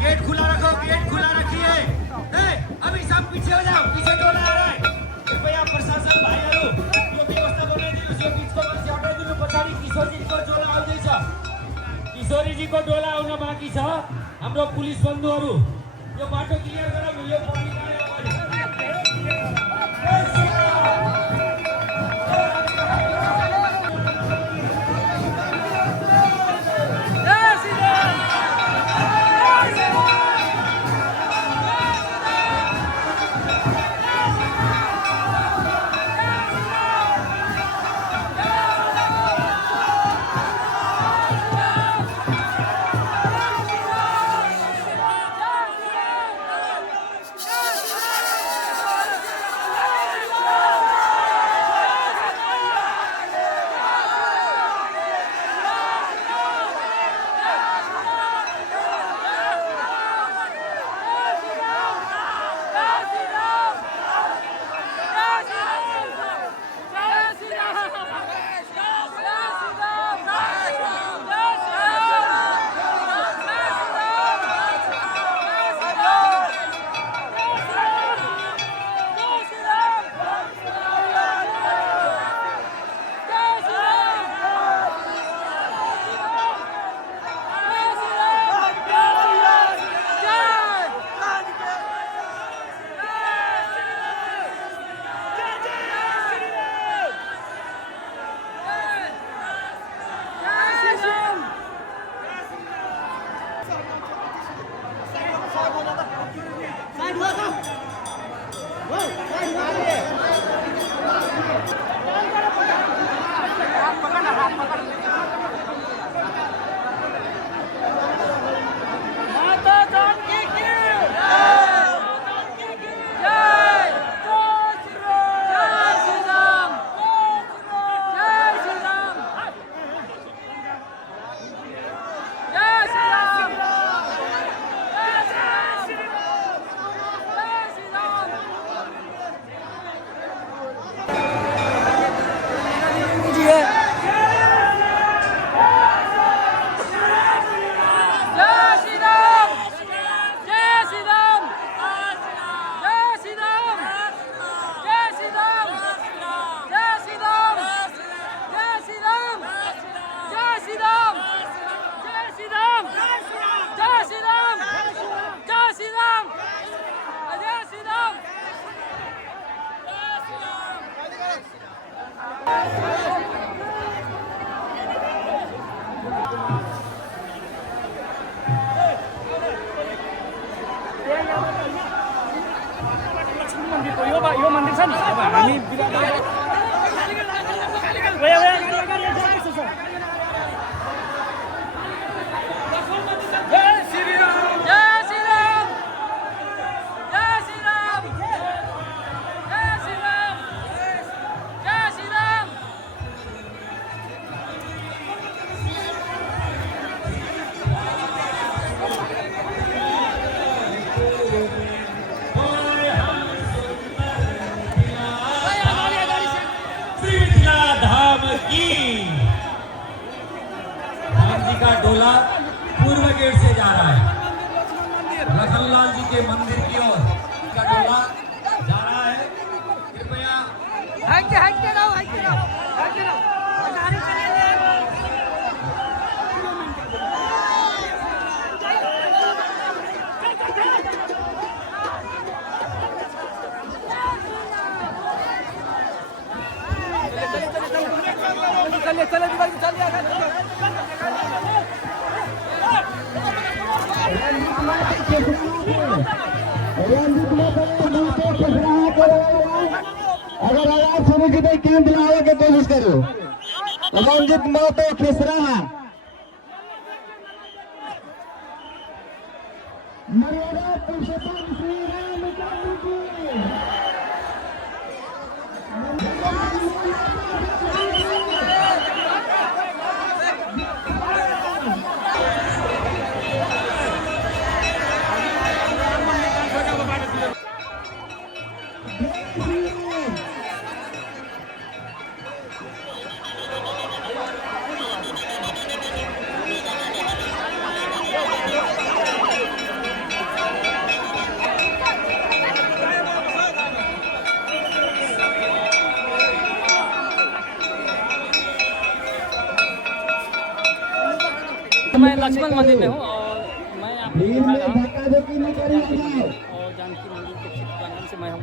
Gate खुला रखो, gate खुला रखिए। अभी सब पीछे हो जाओ, पीछे डोला आ रहा है। कृपया प्रशासन भाइहरू यो व्यवस्था बनाइदिनुहोस्। यो बिचको मान्छे हटाइदिनु। पछाडि किशोरजीको डोला आउँदैछ। किशोरीजीको डोला आउन बाँकी छ। हाम्रो पुलिस बन्धुहरू यो बाटो क्लियर गरौँ। यो पब्लिक यो मन्दिर छ नि अब हामी की राम जी का डोला पूर्व गेट से जा रहा है, लखनलाल जी के मंदिर की ओर का डोला जा रहा है। कृपया हट के रहो। अगर आवाज सुनी की तो कैंप लाने की कोशिश करो। रंजित महतो खिसराहा मर्यादा पुरुषोत्तम श्री रामचंद्र की मैं लक्ष्मण मंदिर में हूँ और मैं आपको दिखा रहा हूँ जानकी मंदिर और जानकी मंदिर के ठीक प्रांगण से मैं हूँ।